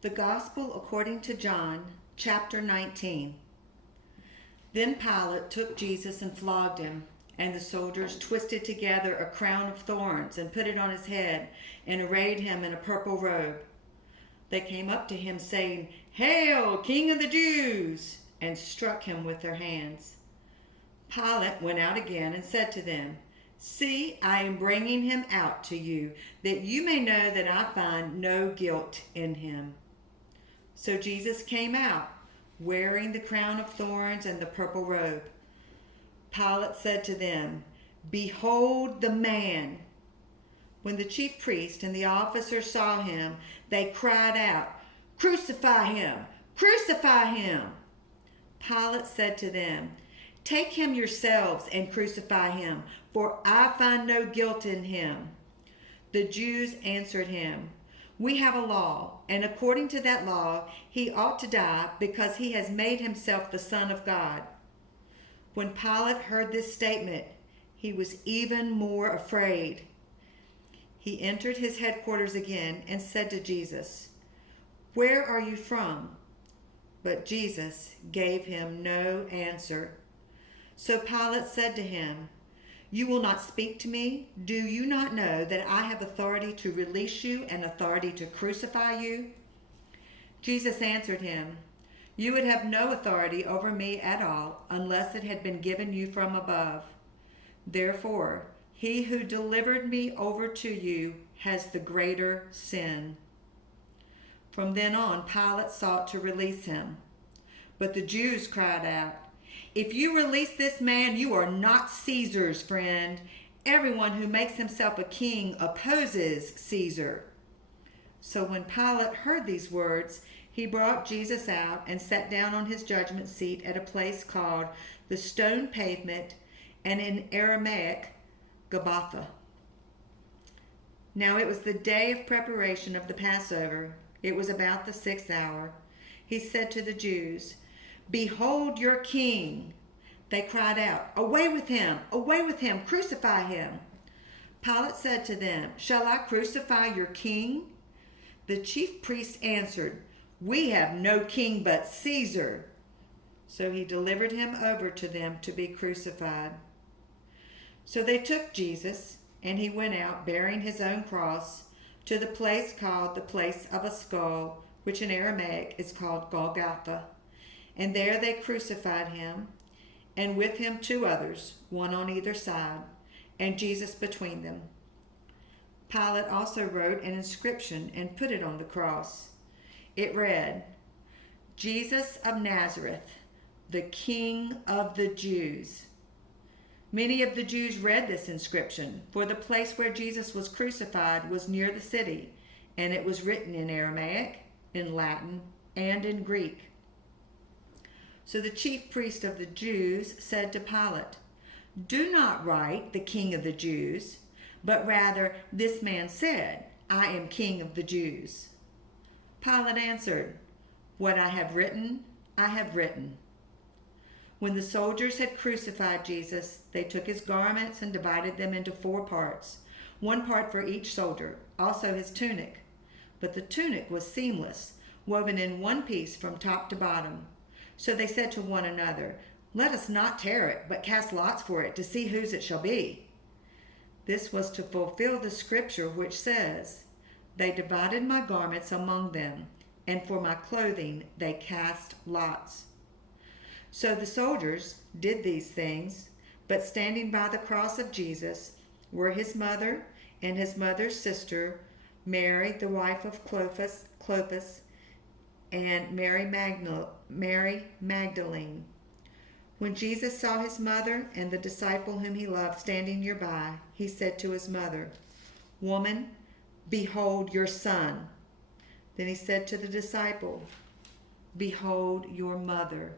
The Gospel according to John, chapter 19. Then Pilate took Jesus and flogged him, and the soldiers twisted together a crown of thorns and put it on his head and arrayed him in a purple robe. They came up to him saying, "Hail, King of the Jews!" and struck him with their hands. Pilate went out again and said to them, "See, I am bringing him out to you, that you may know that I find no guilt in him." So Jesus came out, wearing the crown of thorns and the purple robe. Pilate said to them, "Behold the man." When the chief priest and the officers saw him, they cried out, "Crucify him! Crucify him!" Pilate said to them, "Take him yourselves and crucify him, for I find no guilt in him." The Jews answered him, "We have a law, and according to that law he ought to die because he has made himself the Son of God." When Pilate heard this statement, he was even more afraid. He entered his headquarters again and said to Jesus, "Where are you from?" But Jesus gave him no answer. So Pilate said to him, "You will not speak to me? Do you not know that I have authority to release you and authority to crucify you?" Jesus answered him, "You would have no authority over me at all unless it had been given you from above. Therefore, he who delivered me over to you has the greater sin." From then on, Pilate sought to release him. But the Jews cried out, "If you release this man, you are not Caesar's friend. Everyone who makes himself a king opposes Caesar." So when Pilate heard these words, he brought Jesus out and sat down on his judgment seat at a place called the Stone Pavement, and in Aramaic, Gabbatha. Now it was the day of preparation of the Passover. It was about the 6th hour. He said to the Jews, "Behold your king." They cried out, "Away with him! Away with him! Crucify him!" Pilate said to them, "Shall I crucify your king?" The chief priests answered, "We have no king but Caesar." So he delivered him over to them to be crucified. So they took Jesus, and he went out bearing his own cross to the place called the place of a skull, which in Aramaic is called Golgotha. And there they crucified him, and with him 2 others, one on either side, and Jesus between them. Pilate also wrote an inscription and put it on the cross. It read, "Jesus of Nazareth, the King of the Jews." Many of the Jews read this inscription, for the place where Jesus was crucified was near the city, and it was written in Aramaic, in Latin, and in Greek. So the chief priest of the Jews said to Pilate, "Do not write the King of the Jews, but rather this man said, 'I am King of the Jews.'" Pilate answered, "What I have written, I have written." When the soldiers had crucified Jesus, they took his garments and divided them into 4 parts, 1 part for each soldier, also his tunic. But the tunic was seamless, woven in one piece from top to bottom. So they said to one another, "Let us not tear it, but cast lots for it to see whose it shall be." This was to fulfill the scripture which says, "They divided my garments among them, and for my clothing they cast lots." So the soldiers did these things, but standing by the cross of Jesus were his mother and his mother's sister, Mary, the wife of Clopas, and Mary Magdalene. When Jesus saw his mother and the disciple whom he loved standing nearby, he said to his mother, "Woman, behold your son." Then he said to the disciple, "Behold your mother."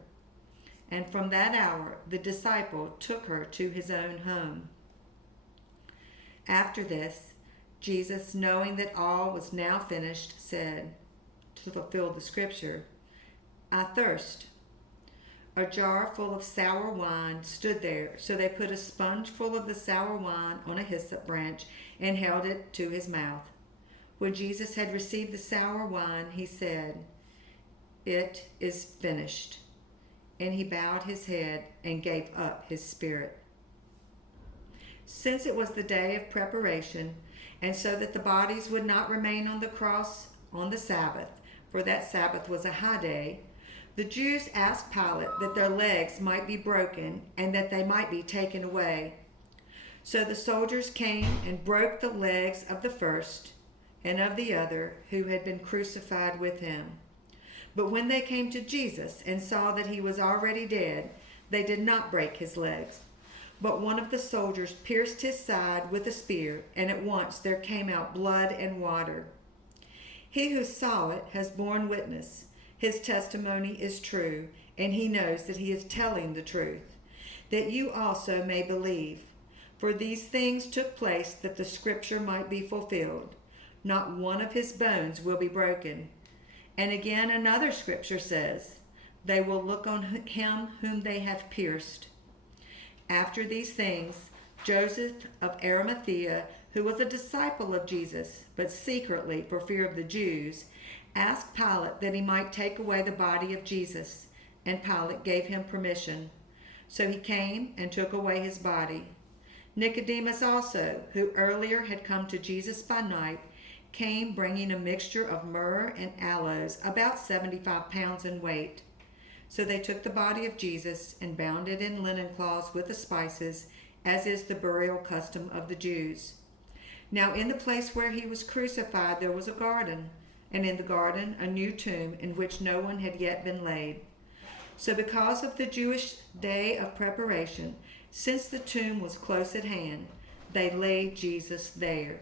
And from that hour the disciple took her to his own home. After this, Jesus, knowing that all was now finished, said, to fulfill the scripture, "I thirst." A jar full of sour wine stood there, so they put a sponge full of the sour wine on a hyssop branch and held it to his mouth. When Jesus had received the sour wine, he said, "It is finished." And he bowed his head and gave up his spirit. Since it was the day of preparation, and so that the bodies would not remain on the cross on the Sabbath, for that Sabbath was a high day, the Jews asked Pilate that their legs might be broken and that they might be taken away. So the soldiers came and broke the legs of the first and of the other who had been crucified with him. But when they came to Jesus and saw that he was already dead, they did not break his legs. But one of the soldiers pierced his side with a spear, and at once there came out blood and water. He who saw it has borne witness. His testimony is true, and he knows that he is telling the truth, that you also may believe. For these things took place that the scripture might be fulfilled. Not one of his bones will be broken. And again another scripture says, they will look on him whom they have pierced. After these things, Joseph of Arimathea, who was a disciple of Jesus, but secretly for fear of the Jews, asked Pilate that he might take away the body of Jesus, and Pilate gave him permission. So he came and took away his body. Nicodemus also, who earlier had come to Jesus by night, came bringing a mixture of myrrh and aloes, about 75 pounds in weight. So they took the body of Jesus and bound it in linen cloths with the spices, as is the burial custom of the Jews. Now in the place where he was crucified there was a garden, and in the garden a new tomb in which no one had yet been laid. So because of the Jewish day of preparation, since the tomb was close at hand, they laid Jesus there.